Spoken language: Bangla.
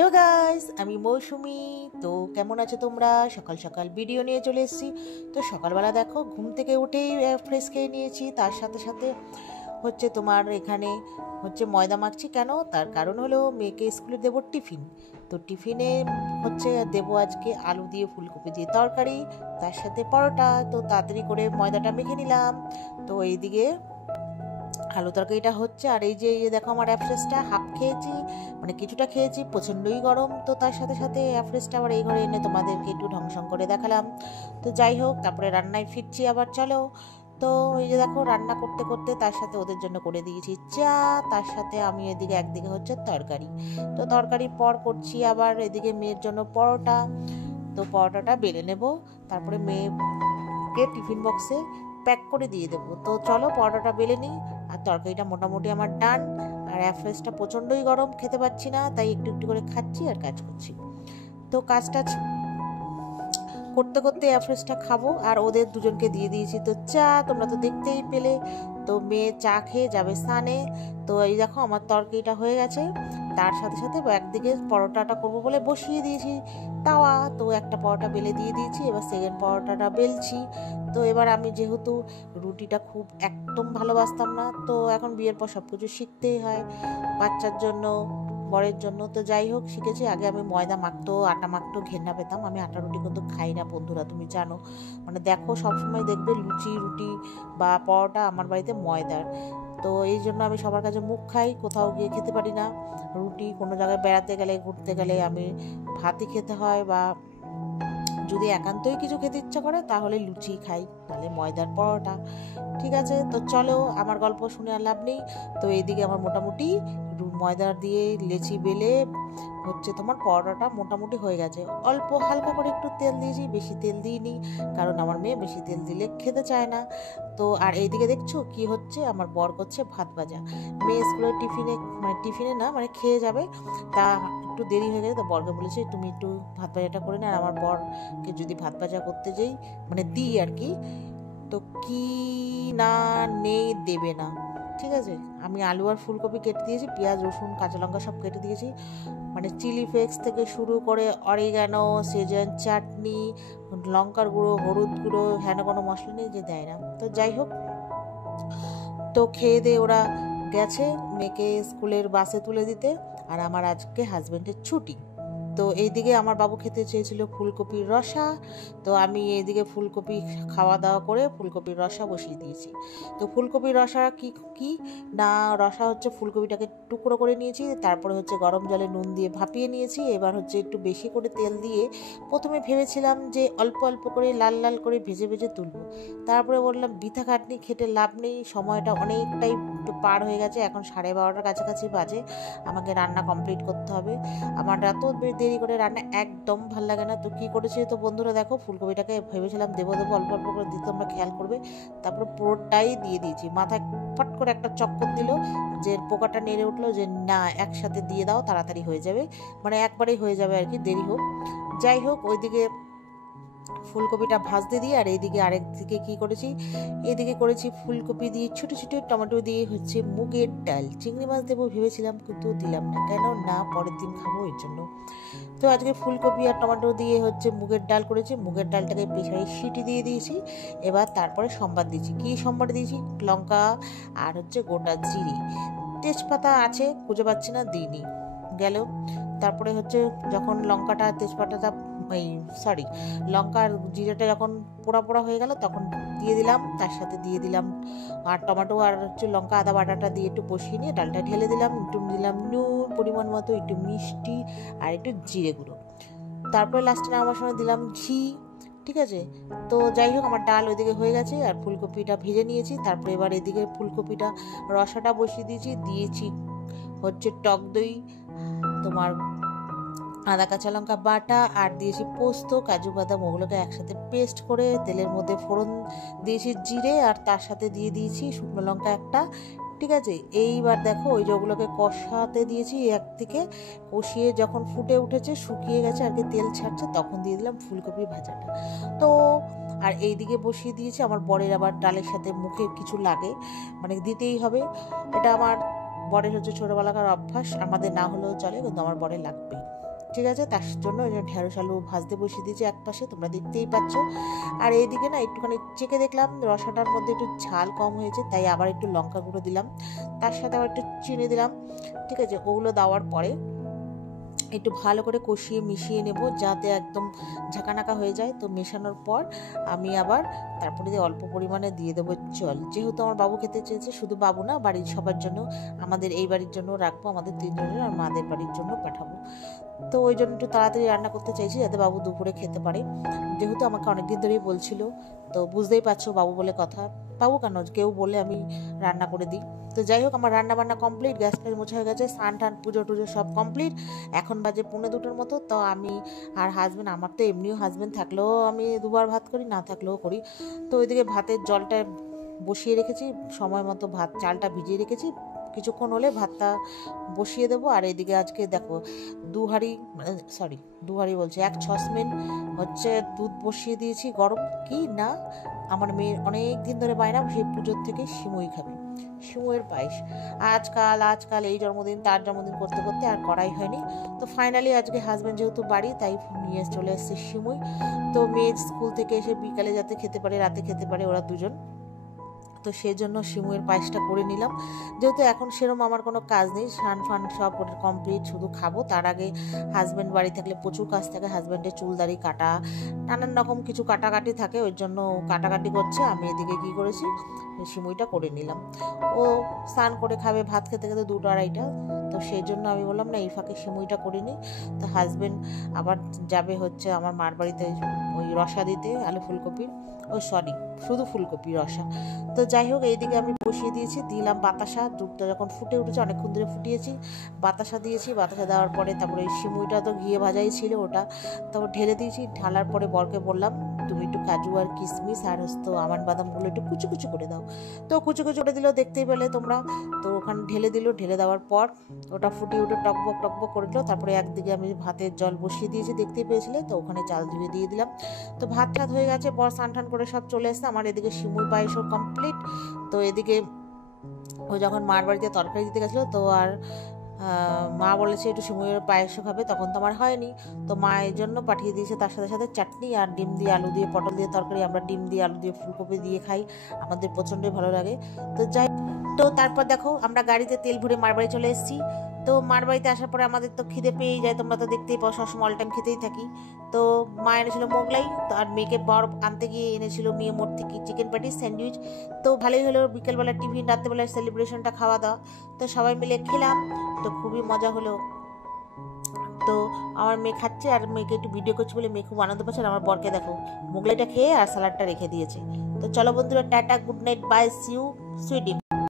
হ্যালো গাইস, আমি মৌসুমি। তো কেমন আছো তোমরা? সকাল সকাল ভিডিও নিয়ে চলে এসেছি। তো সকালবেলা দেখো ঘুম থেকে উঠেই ফ্রেশ খেয়ে নিয়েছি। তার সাথে সাথে তোমার এখানে ময়দা মাখছি। কেন? তার কারণ হলো মেয়েকে স্কুলে দেবো টিফিন। তো টিফিনে দেবো আজকে আলু দিয়ে ফুলকপি দিয়ে তরকারি, তার সাথে পরোটা। তো তাড়াতাড়ি করে ময়দাটা মেখে নিলাম। তো এইদিকে আলু তরকারিটা হচ্ছে, আর এই যে দেখো আমার অ্যাফ্রেসটা হাফ খেয়েছি, মানে কিছুটা খেয়েছি, প্রচণ্ডই গরম। তো তার সাথে সাথে অ্যাফ্রেসটা আবার এই ঘরে এনে তোমাদেরকে একটু ঢংসং করে দেখালাম। তো যাই হোক, তারপরে রান্নায় ফিরছি আবার, চলো। তো এই যে দেখো রান্না করতে করতে তার সাথে ওদের জন্য করে দিয়েছি চা, তার সাথে আমি এদিকে একদিকে তরকারি। তো তরকারির পর করছি আবার এদিকে মেয়ের জন্য পরোটা। তো পরোটাটা বেলে নেব, তারপরে মেয়েকে টিফিন বক্সে প্যাক করে দিয়ে দেবো। তো চলো পরোটাটা বেলে নিই। আর তরকারিটা মোটামুটি আমার ডান। আর অ্যাফ্রেসটা প্রচণ্ডই গরম, খেতে পাচ্ছি না, তাই একটু একটু করে খাচ্ছি আর কাজ করছি। তো কাজটা করতে করতে অ্যাফ্রেসটা খাবো, আর ওদের দুজনকে দিয়ে দিয়েছি তো চা, তোমরা তো দেখতেই পেলে। তো মেয়ে চা খেয়ে যাবে স্নানে। তো এই দেখো আমার তরকারিটা হয়ে গেছে। তার সাথে সাথে একদিকে পরোটাটা করবো বলে বসিয়ে দিয়েছি তাওয়া। তো একটা পরোটা বেলে দিয়ে দিয়েছি, এবার সেকেন্ড পরোটাটা বেলছি। তো এবার আমি যেহেতু রুটিটা খুব একদম ভালোবাসতাম না, তো এখন বিয়ের পর সব কিছু শিখতেই হয় বাচ্চার জন্য, বরের জন্য। তো যাই হোক, শিখেছি। আগে আমি ময়দা মাখতো, আটা মাখতো ঘেন্না পেতাম। আমি আটা রুটি কিন্তু খাই না বন্ধুরা, তুমি জানো। মানে দেখো সবসময় দেখবে লুচি রুটি বা পরোটা আমার বাড়িতে ময়দার। তো এই জন্য আমি সবার কাছে মুখ খাই, কোথাও গিয়ে খেতে পারি না রুটি। কোনো জায়গায় বেড়াতে গেলে ঘুরতে গেলে আমি ভাতই খেতে হয়, বা যদি একান্তই কিছু খেতে ইচ্ছা করে তাহলে লুচি খাই, তাহলে ময়দার পরোটা। ঠিক আছে, তো চলো, আমার গল্প শুনে আর লাভ নেই। তো এইদিকে আমার মোটামুটি ময়দা দিয়ে লেচি বেলে তোমার পরোটাটা মোটামুটি হয়ে গেছে। অল্প হালকা করে একটু তেল দিয়েছি, বেশি তেল দিইনি, কারণ আমার মেয়ে বেশি তেল দিলে খেতে চায় না। তো আর এইদিকে দেখছো কি হচ্ছে, আমার বর করছে ভাত ভাজা। মেয়ে স্কুলের টিফিনে না, মানে খেয়ে যাবে, তা একটু দেরি হয়ে গেছে। তো বরকে বলেছি তুমি একটু ভাত ভাজাটা করে না। আর আমার বরকে যদি ভাত ভাজা করতে যাই, মানে দিই আর কি, তো কি না নেই দেবে না। ঠিক আছে, আমি আলু আর ফুলকপি কেটে দিয়েছি, পেঁয়াজ রসুন কাঁচা লঙ্কা সব কেটে দিয়েছি। মানে চিলি ফ্লেক্স থেকে শুরু করে অরিগানো, সেজন চাটনি, লঙ্কার গুঁড়ো, হলুদ গুঁড়ো, হ্যাঁ কোনো মশলা নেই যে দেয় না। তো যাই হোক, তো খেয়ে দিয়ে ওরা গেছে মেয়েকে স্কুলের বাসে তুলে দিতে। আর আমার আজকে হাজবেন্ডের ছুটি। তো এইদিকে আমার বাবু খেতে চেয়েছিল ফুলকপির রসা। তো আমি এইদিকে ফুলকপি খাওয়া দাওয়া করে ফুলকপির রসা বসিয়ে দিয়েছি। তো ফুলকপির রসা কি না, রসা ফুলকপিটাকে টুকরো করে নিয়েছি, তারপরে গরম জলে নুন দিয়ে ভাপিয়ে নিয়েছি। এবার একটু বেশি করে তেল দিয়ে, প্রথমে ভেবেছিলাম যে অল্প অল্প করে লাল লাল করে ভেজে ভেজে তুলবো। তারপরে বললাম বৃথা খাটনি খেটে লাভ নেই, সময়টা অনেকটাই পার হয়ে গেছে, এখন 12:30 কাছাকাছি বাজে, আমাকে রান্না কমপ্লিট করতে হবে। আমার এত দেরি করে রান্না একদম ভাল লাগে না। তো কি করেছি, তো বন্ধুরা দেখো, ফুলকপিটাকে ভেবেছিলাম দেবো অল্প অল্প করে দিতে, তোমরা খেয়াল করবে। তারপর পুরোটাই দিয়ে দিয়েছি। মাথায় ফট করে একটা চক্কর দিল, যে পোকাটা নেড়ে উঠলো যে না একসাথে দিয়ে দাও, তাড়াতাড়ি হয়ে যাবে, মানে একবারেই হয়ে যাবে আর কি, দেরি হোক। যাই হোক, ওইদিকে ফুলকপিটা ভাজতে দিয়ে, আর এইদিকে আরেকদিকে কি করেছি, এদিকে করেছি ফুলকপি দিয়ে ছোটো ছোটো টমেটো দিয়ে মুগের ডাল। চিংড়ি মাছ দেবো ভেবেছিলাম, কিন্তু দিলাম না, কেন না পরের দিন খাবো এর জন্য। তো আজকে ফুলকপি আর টমেটো দিয়ে মুগের ডাল করেছি। মুগের ডালটাকে প্রেসারে সিটি দিয়ে দিয়েছি। এবার তারপরে সম্বাদ দিয়েছি। কি সম্বাদ দিয়েছি? লঙ্কা আর গোটা জিরে, তেজপাতা আছে খুঁজে পাচ্ছি না, দিইনি, গেল। তারপরে যখন লঙ্কাটা তেজপাতাটা লঙ্কা আর জিরাটা যখন পোড়া পোড়া হয়ে গেল, তখন দিয়ে দিলাম, তার সাথে দিয়ে দিলাম আর টমেটো আর লঙ্কা আদা বাটাটা দিয়ে একটু কষিয়ে নিয়ে ডালটা ঢেলে দিলাম। একটু দিলাম নুন পরিমাণ মতো, একটু মিষ্টি আর একটু জিরে গুঁড়ো। তারপরে লাস্টে নামার সময় দিলাম ঘি। ঠিক আছে, তো যাই হোক, আমার ডাল ওইদিকে হয়ে গেছে আর ফুলকপিটা ভেজে নিয়েছি। তারপরে এবার এদিকে ফুলকপিটা রসাটা বসিয়ে দিয়েছি টক দই, তোমার আদা কাঁচা লঙ্কা বাটা, আর দিয়েছি পোস্ত, কাজু বাদাম, ওগুলোকে একসাথে পেস্ট করে তেলের মধ্যে ফোড়ন দিয়েছি জিরে, আর তার সাথে দিয়ে দিয়েছি শুকনো লঙ্কা একটা। ঠিক আছে, এইবার দেখো ওই যে ওগুলোকে কষাতে দিয়েছি, একদিকে কষিয়ে যখন ফুটে উঠেছে, শুকিয়ে গেছে আর কি, তেল ছাড়ছে, তখন দিয়ে দিলাম ফুলকপি ভাজাটা। তো আর এইদিকে বসিয়ে দিয়েছি। আমার বরের আবার ডালের সাথে মুখে কিছু লাগে, মানে দিতেই হবে, এটা আমার বরের ছোটোবেলাকার অভ্যাস, আমাদের না হলেও চলে, কিন্তু আমার বরের লাগবেই। ঠিক আছে, তার জন্য ওই জন্য ঢেঁড়স আলু ভাজতে বসিয়ে দিয়েছি এক পাশে, তোমরা দেখতেই পাচ্ছ। আর এইদিকে না একটুখানি চেখে দেখলাম রসাটার মধ্যে একটু ঝাল কম হয়েছে, তাই আবার একটু লঙ্কা গুঁড়ো দিলাম, তার সাথে আবার একটু চিনি দিলাম। ঠিক আছে, ওগুলো দেওয়ার পরে একটু ভালো করে কষিয়ে মিশিয়ে নেব যাতে একদম ঝাঁকানাকা হয়ে যায়। তো মেশানোর পর আমি আবার তারপরে অল্প পরিমাণে দিয়ে দেবো জল, যেহেতু আমার বাবু খেতে চেয়েছে, শুধু বাবু না বাড়ির সবার জন্য, আমাদের এই বাড়ির জন্য রাখবো, আমাদের 3 জনের, আর মাদের বাড়ির জন্য পাঠাবো। তো ওই জন্য একটু তাড়াতাড়ি রান্না করতে চাইছি যাতে বাবু দুপুরে খেতে পারে, যেহেতু আমাকে অনেকদিন ধরেই বলছিল। তো বুঝতেই পারছো, বাবু বলে কথা, বাবু কেন কেউ বলে আমি রান্না করে দিই। তো যাই হোক, আমার রান্না বান্না কমপ্লিট, গ্যাস ফ্যাস মোছা হয়ে গেছে, স্নান টান পুজো টুজো সব কমপ্লিট। এখন বাজে 1:45 মতো। তো আমি আর হাজব্যান্ড, আমার তো এমনিও হাজব্যান্ড থাকলেও আমি দুবার ভাত করি, না থাকলেও করি। তো ওইদিকে ভাতের জলটা বসিয়ে রেখেছি, সময় মতো ভাত চালটা ভিজিয়ে রেখেছি, কিছুক্ষণ হলে ভাতটা বসিয়ে দেবো। আর এদিকে আজকে দেখো 2 হাঁড়ি বলছি 1 সসপ্যান হচ্ছে দুধ বসিয়ে দিয়েছি গরম। কি না, আমার মেয়ের অনেক দিন ধরে বায়না, সেই পুজোর থেকে সিমুই খাবে, সিমুইয়ের পায়েস। আজকাল এই জন্মদিন তার জন্মদিন করতে করতে আর করাই হয়নি। তো ফাইনালি আজকে হাজব্যান্ড যেহেতু বাড়ি, তাই নিয়ে চলে এসছে সিমুই। তো মেয়ে স্কুল থেকে এসে বিকালে যাতে খেতে পারে, রাতে খেতে পারে ওরা দুজন, তো সেই জন্য সিমুইয়ের পায়েসটা করে নিলাম। যেহেতু এখন সেরকম আমার কোনো কাজ নেই, স্নান ফান সব কমপ্লিট, শুধু খাবো। তার আগে হাজব্যান্ড বাড়ি থাকলে প্রচুর কাজ থাকে, হাজব্যান্ডের চুল দাড়ি কাটা, নানান রকম কিছু কাটাকাটি থাকে, ওই জন্য কাটাকাটি করছে। আমি এদিকে কি করেছি, সিমুইটা করে নিলাম। ও স্নান করে খাবে ভাত খেতে খেতে 2টা 2:30টা, তো সেই জন্য আমি বললাম না এই ফাঁকে সিমুইটা করে নিই। তো হাজব্যান্ড আবার যাবে হচ্ছে আমার মার বাড়িতে ওই রসা দিতে, আলু ফুলকপির, শুধু ফুলকপি রসা। তো যাই হোক, এইদিকে আমি বসিয়ে দিয়েছি, দিলাম বাতাসা, দুধটা যখন ফুটে উঠেছে, অনেকক্ষণ ধরে ফুটিয়েছি, বাতাসা দিয়েছি। বাতাসা দেওয়ার পরে তারপরে সিমুইটা তো ঘিয়ে ভাজাই ছিল, ওটা তারপর ঢেলে দিয়েছি। ঢালার পরে বরকে বললাম তুমি একটু কাজু আর কিশমিশ আর তো আমন্ড বাদামগুলো একটু কুচি কুচি করে দাও। তো কুচি কুচি করে দিল, দেখতেই পেলে তোমরা। তো ওখানে ঢেলে দিল, ঢেলে দেওয়ার পর ওটা ফুটিয়ে উঠে টকবক টকবক করে দিল। তারপরে একদিকে আমি ভাতের জল বসিয়ে দিয়েছি, দেখতেই পেয়েছিলে, তো ওখানে চাল ধুয়ে দিয়ে দিলাম। তো ভাত টাত হয়ে গেছে, বর স্নান টান করে সব চলে এসছে, আমার এদিকে সিমুই পায়েসও কমপ্লিট। তো এদিকে ও যখন মার বাড়িতে তরকারি দিতে গেছিলো, তো আর মা বলেছে একটু সিমুইয়ের পায়েসও খাবে, তখন তো আমার হয়নি। তো মা এর জন্য পাঠিয়ে দিয়েছে তার সাথে সাথে চাটনি আর ডিম দিয়ে আলু দিয়ে, পটল দিয়ে তরকারি। আমরা ডিম দিয়ে আলু দিয়ে ফুলকপি দিয়ে খাই, আমাদের প্রচণ্ডই ভালো লাগে। তো যাই, তো তারপর দেখো আমরা গাড়িতে তেল ভরে মার বাড়ি চলে এসেছি। তো মার বাড়িতে আসার পরে আমাদের তো খিদে পেয়েই যায়, তোমরা তো দেখতেই পাও, সবসময় অল টাইম খেতেই থাকি। তো মা এনেছিল মোগলাই, আর মেয়েকে বর আনতে গিয়ে এনেছিল মেয়ে মোট থেকে চিকেন প্যাটিস স্যান্ডউইচ। তো ভালোই হলো, বিকেলবেলা টিফিন, রাত্রেবেলার সেলিব্রেশনটা, খাওয়া দাওয়া, তো সবাই মিলে খেলাম, তো খুবই মজা হলো। তো আমার মেয়ে খাচ্ছে, আর মেয়েকে একটু ভিডিও করছে বলে মেয়ে খুব আনন্দ পাচ্ছে। আর আমার বরকে দেখো মোগলাইটা খেয়ে আর স্যালাডটা রেখে দিয়েছে। তো চলো বন্ধুরা, tata, good night, bye, see you, sweet dreams.